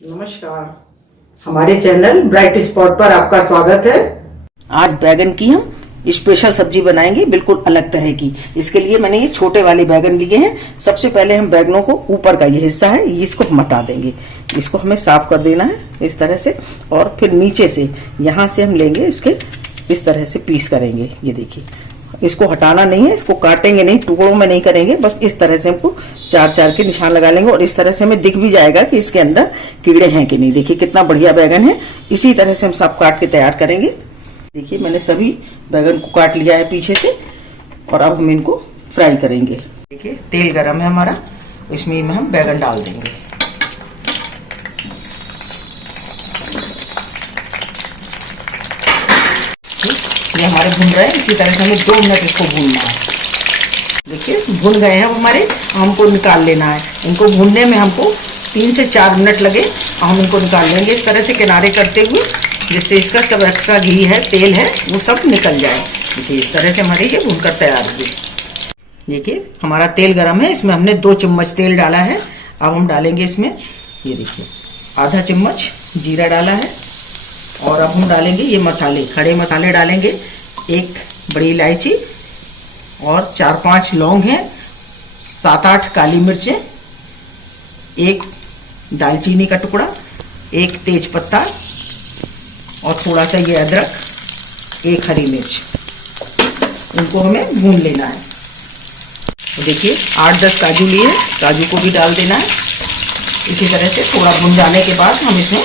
नमस्कार, हमारे channel bright spot पर आपका स्वागत है। आज बैगन की हम स्पेशल सब्जी बनाएंगे, बिल्कुल अलग तरह की। इसके लिए मैंने ये छोटे वाले बैगन लिए हैं। सबसे पहले हम बैगनों को, ऊपर का ये हिस्सा है, इसको हम हटा देंगे। इसको हमें साफ कर देना है इस तरह से, और फिर नीचे से यहाँ से हम लेंगे, इसके इस तरह से पीस करेंगे। ये देखिए, इसको हटाना नहीं है, इसको काटेंगे नहीं, टुकड़ों में नहीं करेंगे, बस इस तरह से हमको चार चार के निशान लगा लेंगे। और इस तरह से हमें दिख भी जाएगा कि इसके अंदर कीड़े हैं कि नहीं। देखिए कितना बढ़िया बैगन है। इसी तरह से हम सब काट के तैयार करेंगे। देखिए मैंने सभी बैगन को काट लिया है पीछे से, और अब हम इनको फ्राई करेंगे। देखिए तेल गरम है हमारा, इसमें हम बैगन डाल देंगे। ये हमारे भुन रहे हैं, इसी तरह से हमें 2 मिनट इसको भूनना है। देखिए भुन गए हैं हमारे, हमको निकाल लेना है। इनको भूनने में हमको 3 से 4 मिनट लगे, और हम इनको निकाल लेंगे इस तरह से किनारे करते हुए, जिससे इसका सब एक्स्ट्रा घी है, तेल है, वो सब निकल जाए। देखिए इस तरह से हमारे ये भूनकर तैयार हुए। देखिए हमारा तेल गरम है, इसमें हमने 2 चम्मच तेल डाला है। अब हम डालेंगे इसमें, ये देखिए आधा चम्मच जीरा डाला है, और अब हम डालेंगे ये मसाले, खड़े मसाले डालेंगे। 1 बड़ी इलायची और 4-5 लौंग हैं, 7-8 काली मिर्चें, 1 दालचीनी का टुकड़ा, 1 तेज पत्ता, और थोड़ा सा ये अदरक, 1 हरी मिर्च। इनको हमें भून लेना है। तो देखिए 8-10 काजू लिए, काजू को भी डाल देना है। इसी तरह से थोड़ा भून जाने के बाद हम इसमें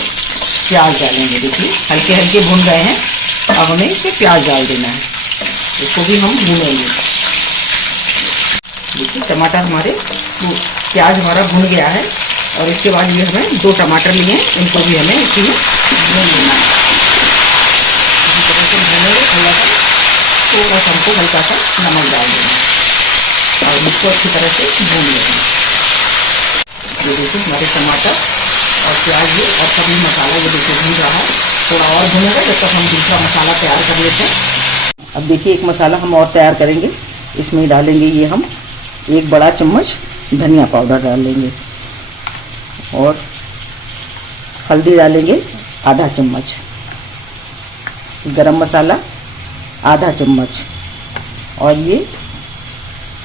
प्याज डालेंगे। देखिए हल्के हल्के भून गए हैं, अब हमें इसमें प्याज डाल देना है। इसको भी हम भूनेंगे। देखिए टमाटर हमारे, प्याज हमारा भुन गया है, और इसके बाद ये हमें 2 टमाटर लिए हैं, इनको भी हमें इसी में भून लेना है। इसी तरह से भूनेंगे थोड़ा सा, थोड़ा सा हमको हल्का सा नमक डाल देना है, और इसको अच्छी तरह से भून लेंगे। ये देखिए हमारे टमाटर और प्याज भी अच्छा ये मसाला, ये देखिए भून रहा है। थोड़ा और भूनेगा जब तक हम दूसरा मसाला तैयार कर लेते हैं। अब देखिए एक मसाला हम और तैयार करेंगे। इसमें डालेंगे ये हम 1 बड़ा चम्मच धनिया पाउडर डाल लेंगे, और हल्दी डालेंगे आधा चम्मच, गरम मसाला आधा चम्मच, और ये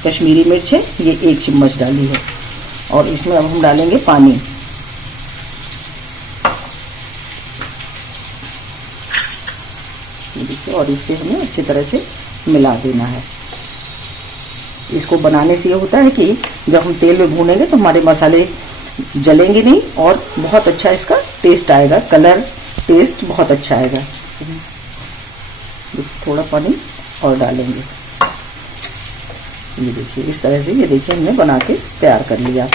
कश्मीरी मिर्च है, ये 1 चम्मच डाली है। और इसमें अब हम डालेंगे पानी। देखिए, और इससे हमें अच्छी तरह से मिला देना है। इसको बनाने से ये होता है कि जब हम तेल में भूनेंगे तो हमारे मसाले जलेंगे नहीं, और बहुत अच्छा इसका टेस्ट आएगा, कलर टेस्ट बहुत अच्छा आएगा। थोड़ा पानी और डालेंगे। ये देखिए इस तरह से, ये देखिए हमने बना के तैयार कर लिया। ये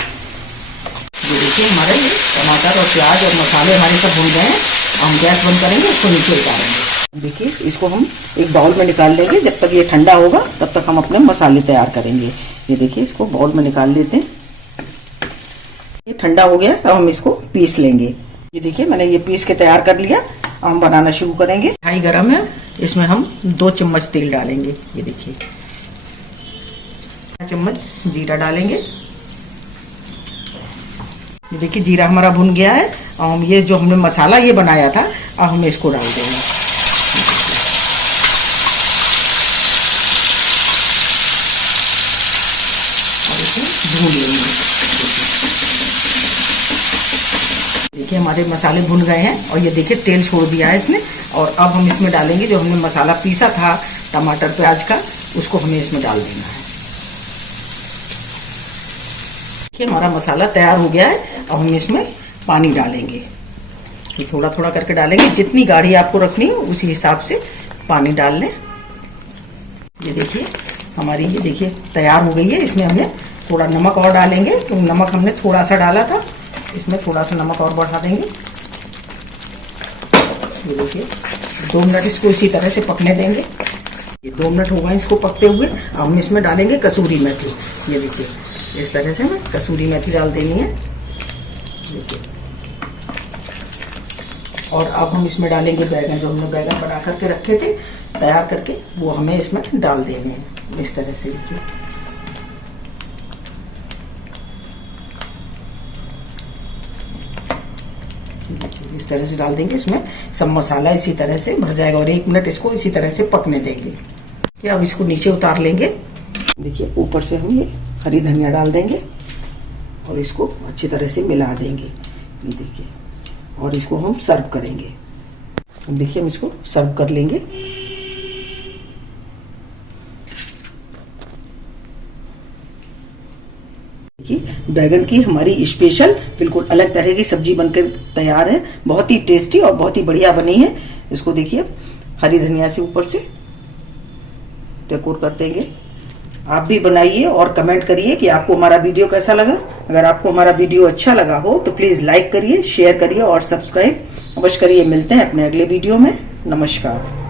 देखिए हमारे ये टमाटर और प्याज और मसाले हमारे सब भून गए हैं। हम गैस बंद करेंगे, इसको नीचे उतारेंगे। देखिए इसको हम एक बाउल में निकाल लेंगे। जब तक ये ठंडा होगा तब तक हम अपने मसाले तैयार करेंगे। ये देखिए इसको बाउल में निकाल लेते हैं। ये ठंडा हो गया, अब हम इसको पीस लेंगे। ये देखिए मैंने ये पीस के तैयार कर लिया। अब हम बनाना शुरू करेंगे। कढ़ाई गरम है, इसमें हम 2 चम्मच तेल डालेंगे। ये देखिए 1 चम्मच जीरा डालेंगे। ये देखिए जीरा हमारा भुन गया है। और हम ये जो हमने मसाला ये बनाया था, अब हम इसको डाल देंगे। भून लेंगे। देखिए हमारे मसाले भुन गए हैं, और ये देखिए तेल छोड़ दिया है इसने। और अब हम इसमें डालेंगे जो हमने मसाला पीसा था टमाटर प्याज का, उसको हमें इसमें डाल देना है। देखिए हमारा मसाला तैयार हो गया है। अब हम इसमें पानी डालेंगे। ये थोड़ा थोड़ा करके डालेंगे, जितनी गाढ़ी आपको रखनी हो उसी हिसाब से पानी डाल लें। ये देखिए हमारी, ये देखिए तैयार हो गई है। इसमें हमने थोड़ा नमक और डालेंगे, तो नमक हमने थोड़ा सा डाला था, इसमें थोड़ा सा नमक और बढ़ा देंगे। ये देखिए 2 मिनट इसको इसी तरह से पकने देंगे। ये 2 मिनट हो गए इसको पकते हुए। अब हम इसमें डालेंगे कसूरी मेथी। ये देखिए इस तरह से हमें कसूरी मेथी डाल देनी है। देखिए, और अब हम इसमें डालेंगे बैगन, जो हमने बैगन बना करके रखे थे तैयार करके, वो हमें इसमें डाल देने हैं इस तरह से। देखिए इस तरह से डाल देंगे, इसमें सब मसाला इसी तरह से भर जाएगा और 1 मिनट इसको इसी तरह से पकने देंगे। अब इसको नीचे उतार लेंगे। देखिए ऊपर से हम ये हरी धनिया डाल देंगे और इसको अच्छी तरह से मिला देंगे। ये देखिए, और इसको हम सर्व करेंगे। देखिए हम इसको सर्व कर लेंगे। बैगन की हमारी स्पेशल बिल्कुल अलग तरह की सब्जी बनकर तैयार है। बहुत ही टेस्टी और बहुत ही बढ़िया बनी है। इसको देखिए हरी धनिया से ऊपर से डेकोर कर देंगे। आप भी बनाइए और कमेंट करिए कि आपको हमारा वीडियो कैसा लगा। अगर आपको हमारा वीडियो अच्छा लगा हो तो प्लीज लाइक करिए, शेयर करिए और सब्सक्राइब अवश्य करिए। मिलते हैं अपने अगले वीडियो में। नमस्कार।